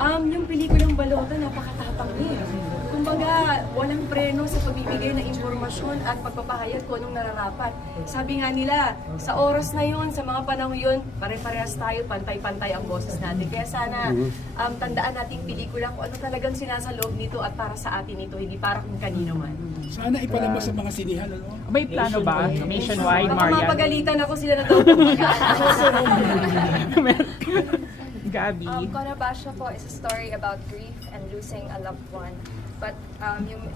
Yung pelikulang Balota, napakatapang niya. Kumbaga, walang preno sa pagbibigay ng impormasyon at pagpapahayag kung anong nararapat. Sabi nga nila, sa oras na yun, sa mga panahon yun, pare-parehas tayo, pantay-pantay ang boses natin. Kaya sana, tandaan nating pelikula kung ano talagang sinasaloob nito at para sa atin ito, hindi para kung kanino man. Sana ipalabas sa mga sinihan, ano? May plano ba? Nationwide, Baka Marian? mapagalitan ako sila na daw Gabi? Konabasha po is a story about grief and losing a loved one. But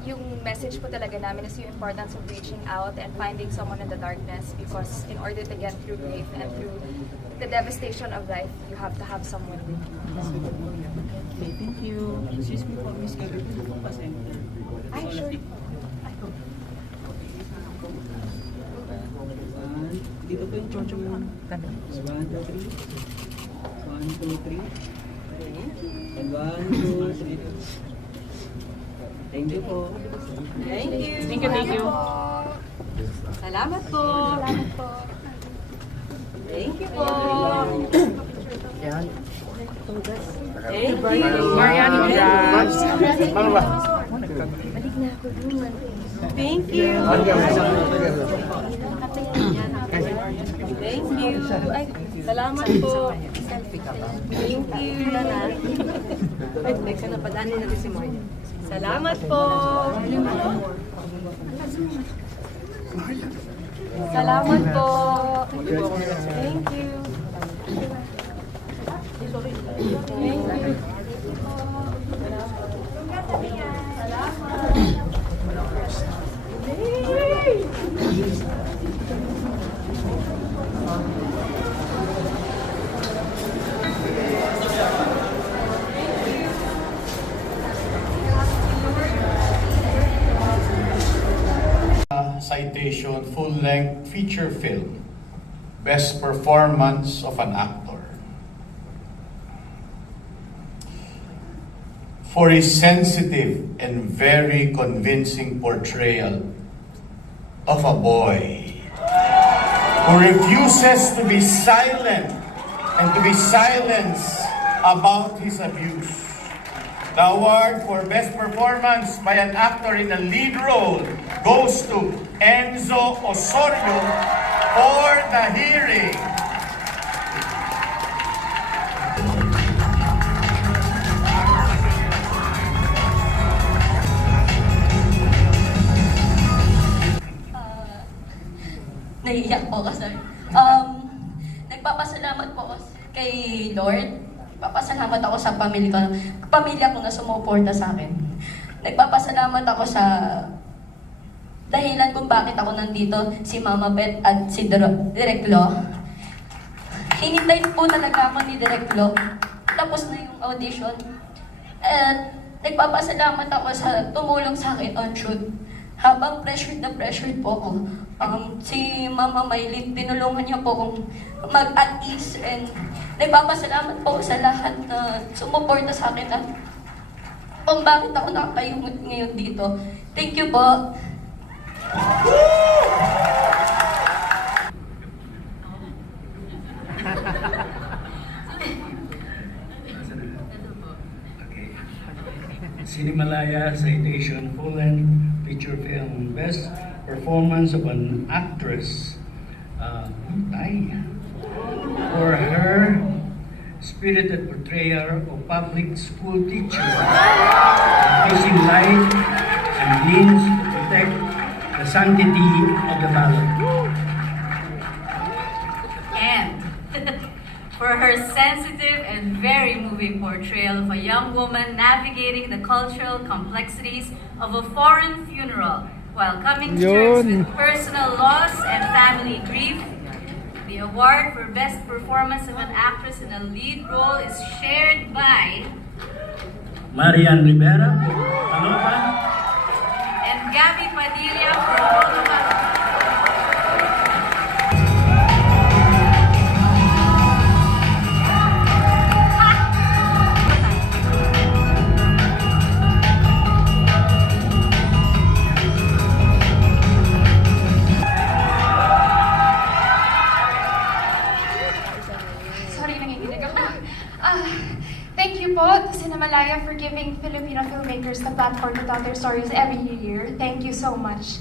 yung message po talaga namin is yung importance of reaching out and finding someone in the darkness, because in order to get through grief and through the devastation of life, you have to have someone with you. Okay, thank you. Excuse me po, Miss Gabi, pwede po pa-center. Ay, sure. Dito po yung chocho mo. 1, 2, 3. 1, 2, 3. And 1, 2, 3. Thank you po. Thank you. Thank you, thank you. Salamat po. Salamat po. Thank you po. Yan. Thank you. Marian, congrats. Balik na ako dun. Thank you. Thank you. Ay, salamat po. Thank you. Ay, next na padanin natin si Moy. Salamat po. Salamat po. Thank you. Thank you. Citation full-length feature film, Best Performance of an Actor. For his sensitive and very convincing portrayal of a boy who refuses to be silent and to be silenced about his abuse. The award for Best Performance by an Actor in a Lead Role goes to Enzo Osorio for The Hearing. Naiiyak po kasi. Nagpapasalamat po ako kay Lord. Nagpapasalamat ako sa pamilya ko na sumuporta sa akin. Nagpapasalamat ako sa dahilan kung bakit ako nandito, si Mama Beth at si Direk Lo. Hinintay po talaga ako ni Direk Lo. Tapos na yung audition. At nagpapasalamat ako sa tumulong sa akin on shoot. Habang pressured na pressured po ako, si Mama Maylin, tinulungan niya po akong mag-at ease, and nagpapasalamat po sa lahat na sumuporta sa akin at kung bakit ako nakakayo ngayon dito. Thank you po. Cinemalaya Citation full-length feature film Best Performance of an Actress. For her spirited portrayal of public school teacher, facing life and means to protect the sanctity of the ballot. And for her sensitive and very moving portrayal of a young woman navigating the cultural complexities of a foreign funeral while coming to terms with personal loss and family grief. The award for Best Performance of an Actress in a Lead Role is shared by Marian Rivera, Talopan, and Gabby Padilla for Bolovan. Thank you po to Cinemalaya for giving Filipino filmmakers the platform to tell their stories every year. Thank you so much.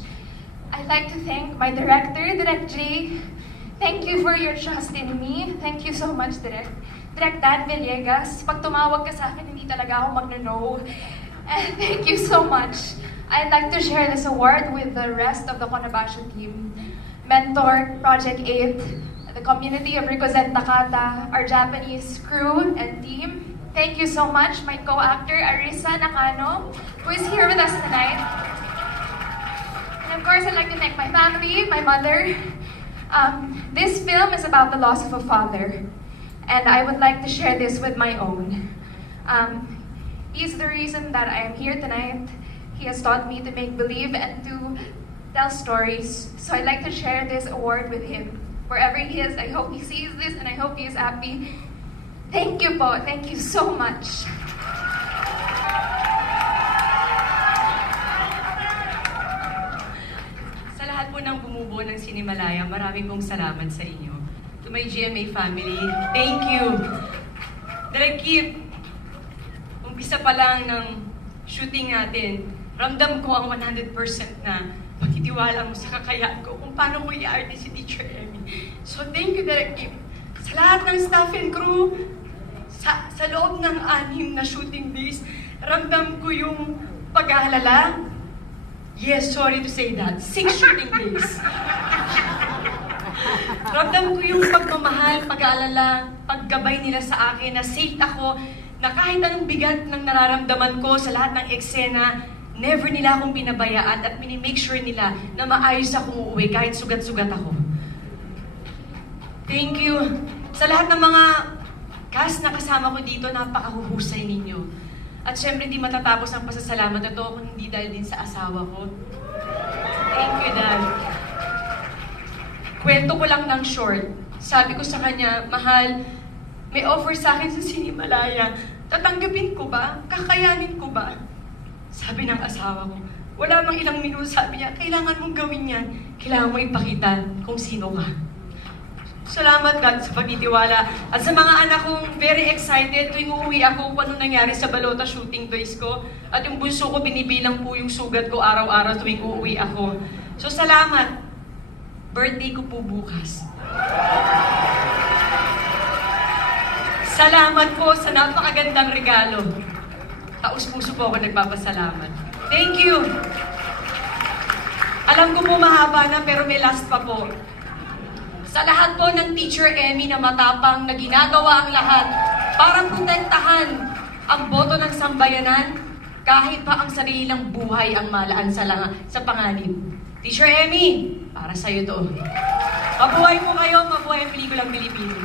I'd like to thank my director, Direk J. Thank you for your trust in me. Thank you so much, Direk. Direk Dan Villegas, pag tumawag ka sa akin, hindi talaga ako magno-no. And thank you so much. I'd like to share this award with the rest of the Konabasho team. Mentor, Project 8, the community of Rikuzen Takata, our Japanese crew and team. Thank you so much, my co-actor, Arisa Nakano, who is here with us tonight. And of course, I'd like to thank my family, my mother. This film is about the loss of a father, and I would like to share this with my own. He's the reason that I am here tonight. He has taught me to make believe and to tell stories. So I'd like to share this award with him. Wherever he is, I hope he sees this and I hope he is happy. Thank you po. Thank you so much. Sa lahat po ng bumubuo ng Cinemalaya, marami pong salamat sa inyo. To my GMA family, thank you. Direk Kip, umpisa pa lang ng shooting natin, ramdam ko ang 100% na pagtitiwala mo sa kakayaan ko kung paano mo i-arte si Teacher Emmy. So thank you, Direk Kip. Sa lahat ng staff and crew, sa loob ng 6 na shooting days, ramdam ko yung pag-aalala. Yes, sorry to say that. 6 shooting days. Ramdam ko yung pagmamahal, pag-aalala, paggabay nila sa akin, na safe ako, na kahit anong bigat ng nararamdaman ko sa lahat ng eksena, never nila akong pinabayaan at minimake sure nila na maayos akong uuwi kahit sugat-sugat ako. Thank you. Sa lahat ng mga cast na kasama ko dito, napakahuhusay ninyo. At syempre, hindi matatapos ang pasasalamat na to kung hindi dahil din sa asawa ko. Thank you, Dad. Kwento ko lang ng short. Sabi ko sa kanya, mahal, may offer sa akin sa Cinemalaya. Tatanggapin ko ba? Kakayanin ko ba? Sabi ng asawa ko, wala mang ilang minuto, sabi niya, kailangan mong gawin yan. Kailangan mo ipakita kung sino ka. Salamat, God, sa pagtitiwala. At sa mga anak kong very excited tuwing uuwi ako kung anong nangyari sa balota shooting days ko. At yung bunso ko, binibilang po yung sugat ko araw-araw tuwing uuwi ako. So salamat. Birthday ko po bukas. Salamat po sa napakagandang regalo. Taus-puso po ako nagpapasalamat. Thank you! Alam ko po mahaba na pero may last pa po. Sa lahat po ng Teacher Emmy na matapang na ginagawa ang lahat para protektahan ang boto ng sambayanan kahit pa ang sarilang buhay ang malaan sa panganib. Teacher Emmy, para sa'yo to. Mabuhay po kayo, mabuhay ang pelikulang Pilipino.